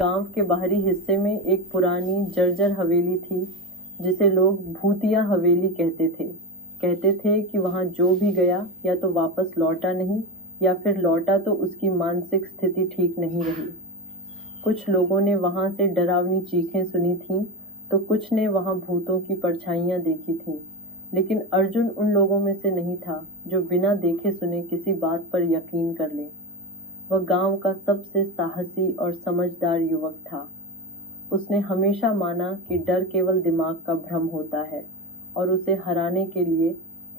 गांव के बाहरी हिस्से में एक पुरानी जर्जर हवेली थी जिसे लोग भूतिया हवेली कहते थे कि वहां जो भी गया या तो वापस लौटा नहीं या फिर लौटा तो उसकी मानसिक स्थिति ठीक नहीं रही। कुछ लोगों ने वहां से डरावनी चीखें सुनी थीं तो कुछ ने वहां भूतों की परछाइयां देखी थीं, लेकिन अर्जुन उन लोगों में से नहीं था जो बिना देखे सुने किसी बात पर यकीन कर ले। वह गांव का सबसे साहसी और समझदार युवक था। उसने हमेशा माना कि डर केवल दिमाग का भ्रम होता है और उसे हराने के लिए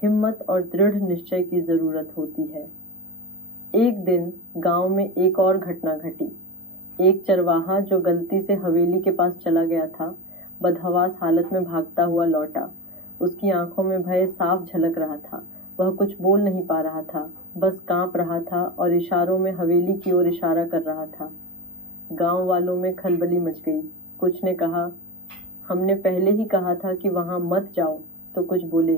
हिम्मत और दृढ़ निश्चय की जरूरत होती है। एक दिन गांव में एक और घटना घटी। एक चरवाहा जो गलती से हवेली के पास चला गया था, बदहवास हालत में भागता हुआ लौटा। उसकी आंखों में भय साफ झलक रहा था। वह कुछ बोल नहीं पा रहा था, बस कांप रहा था और इशारों में हवेली की ओर इशारा कर रहा था। गांव वालों में खलबली मच गई। कुछ ने कहा, हमने पहले ही कहा था कि वहां मत जाओ, तो कुछ बोले,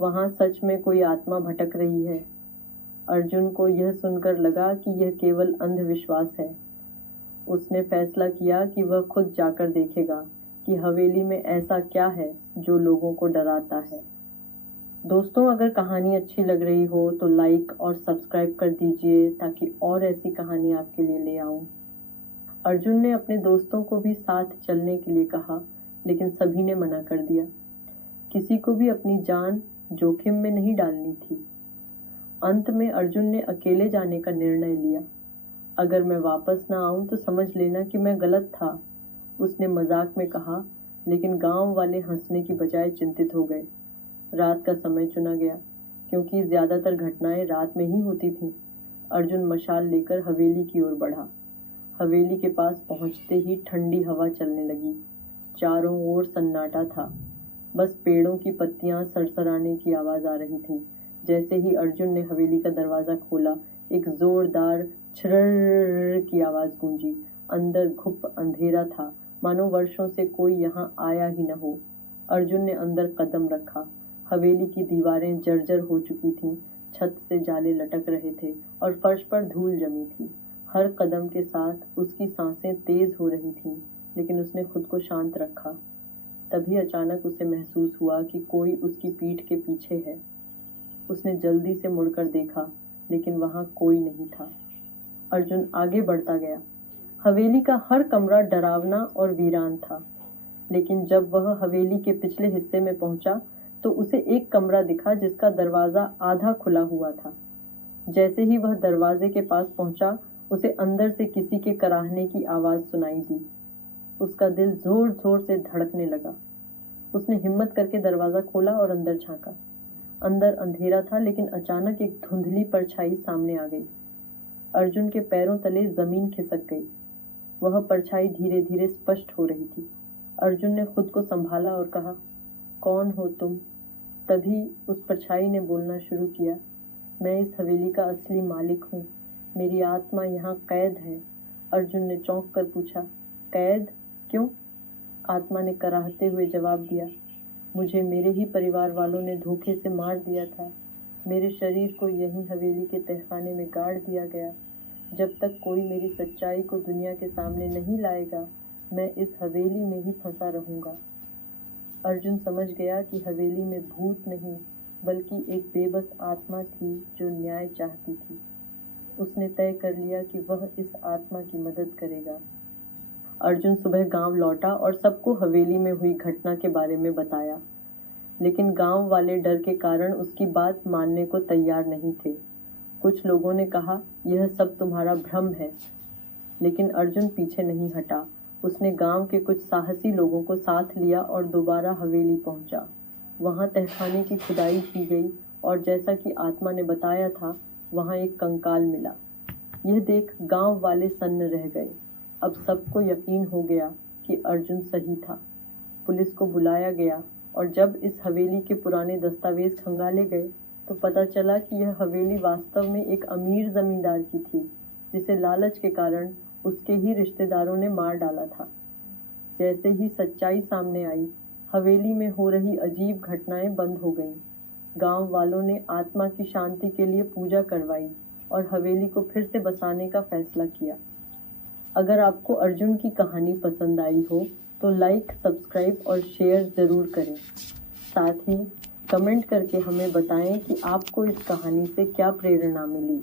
वहां सच में कोई आत्मा भटक रही है। अर्जुन को यह सुनकर लगा कि यह केवल अंधविश्वास है। उसने फैसला किया कि वह खुद जाकर देखेगा कि हवेली में ऐसा क्या है जो लोगों को डराता है। दोस्तों, अगर कहानी अच्छी लग रही हो तो लाइक और सब्सक्राइब कर दीजिए ताकि और ऐसी कहानी आपके लिए ले आऊं। अर्जुन ने अपने दोस्तों को भी साथ चलने के लिए कहा, लेकिन सभी ने मना कर दिया। किसी को भी अपनी जान जोखिम में नहीं डालनी थी। अंत में अर्जुन ने अकेले जाने का निर्णय लिया। अगर मैं वापस ना आऊं तो समझ लेना कि मैं गलत था, उसने मजाक में कहा, लेकिन गांव वाले हंसने की बजाय चिंतित हो गए। रात का समय चुना गया क्योंकि ज्यादातर घटनाएं रात में ही होती थीं। अर्जुन मशाल लेकर हवेली की ओर बढ़ा। हवेली के पास पहुंचते ही ठंडी हवा चलने लगी। चारों ओर सन्नाटा था, बस पेड़ों की पत्तियां सरसराने की आवाज आ रही थी। जैसे ही अर्जुन ने हवेली का दरवाजा खोला, एक जोरदार छर्रर की आवाज गूंजी। अंदर घुप अंधेरा था, मानो वर्षों से कोई यहाँ आया ही न हो। अर्जुन ने अंदर कदम रखा। हवेली की दीवारें जर्जर हो चुकी थीं, छत से जाले लटक रहे थे और फर्श पर धूल जमी थी। हर कदम के साथ उसकी सांसें तेज हो रही थीं, लेकिन उसने खुद को शांत रखा। तभी अचानक उसे महसूस हुआ कि कोई उसकी पीठ के पीछे है। उसने जल्दी से मुड़कर देखा, लेकिन वहां कोई नहीं था। अर्जुन आगे बढ़ता गया। हवेली का हर कमरा डरावना और वीरान था, लेकिन जब वह हवेली के पिछले हिस्से में पहुंचा तो उसे एक कमरा दिखा जिसका दरवाजा आधा खुला हुआ था। जैसे ही वह दरवाजे के पास पहुंचा, उसे अंदर से किसी के कराहने की आवाज सुनाई दी। उसका दिल जोर जोर से धड़कने लगा। उसने हिम्मत करके दरवाजा खोला और अंदर झांका। अंदर अंधेरा था, लेकिन अचानक एक धुंधली परछाई सामने आ गई। अर्जुन के पैरों तले जमीन खिसक गई। वह परछाई धीरे धीरे स्पष्ट हो रही थी। अर्जुन ने खुद को संभाला और कहा, कौन हो तुम? तभी उस परछाई ने बोलना शुरू किया, मैं इस हवेली का असली मालिक हूँ। मेरी आत्मा यहाँ कैद है। अर्जुन ने चौंक कर पूछा, कैद? क्यों? आत्मा ने कराहते हुए जवाब दिया, मुझे मेरे ही परिवार वालों ने धोखे से मार दिया था। मेरे शरीर को यहीं हवेली के तहखाने में गाड़ दिया गया। जब तक कोई मेरी सच्चाई को दुनिया के सामने नहीं लाएगा, मैं इस हवेली में ही फंसा रहूंगा। अर्जुन समझ गया कि हवेली में भूत नहीं, बल्कि एक बेबस आत्मा थी जो न्याय चाहती थी। उसने तय कर लिया कि वह इस आत्मा की मदद करेगा। अर्जुन सुबह गांव लौटा और सबको हवेली में हुई घटना के बारे में बताया, लेकिन गांव वाले डर के कारण उसकी बात मानने को तैयार नहीं थे। कुछ लोगों ने कहा, यह सब तुम्हारा भ्रम है, लेकिन अर्जुन पीछे नहीं हटा। उसने गांव के कुछ साहसी लोगों को साथ लिया और दोबारा हवेली पहुंचा। वहां तहखाने की खुदाई की गई और जैसा कि आत्मा ने बताया था, वहां एक कंकाल मिला। यह देख गांव वाले सन्न रह गए। अब सबको यकीन हो गया कि अर्जुन सही था। पुलिस को बुलाया गया और जब इस हवेली के पुराने दस्तावेज खंगाले गए तो पता चला कि यह हवेली वास्तव में एक अमीर जमींदार की थी, जिसे लालच के कारण उसके ही रिश्तेदारों ने मार डाला था। जैसे ही सच्चाई सामने आई, हवेली में हो रही अजीब घटनाएं बंद हो गईं। गांव वालों ने आत्मा की शांति के लिए पूजा करवाई और हवेली को फिर से बसाने का फैसला किया। अगर आपको अर्जुन की कहानी पसंद आई हो तो लाइक, सब्सक्राइब और शेयर ज़रूर करें। साथ ही कमेंट करके हमें बताएं कि आपको इस कहानी से क्या प्रेरणा मिली।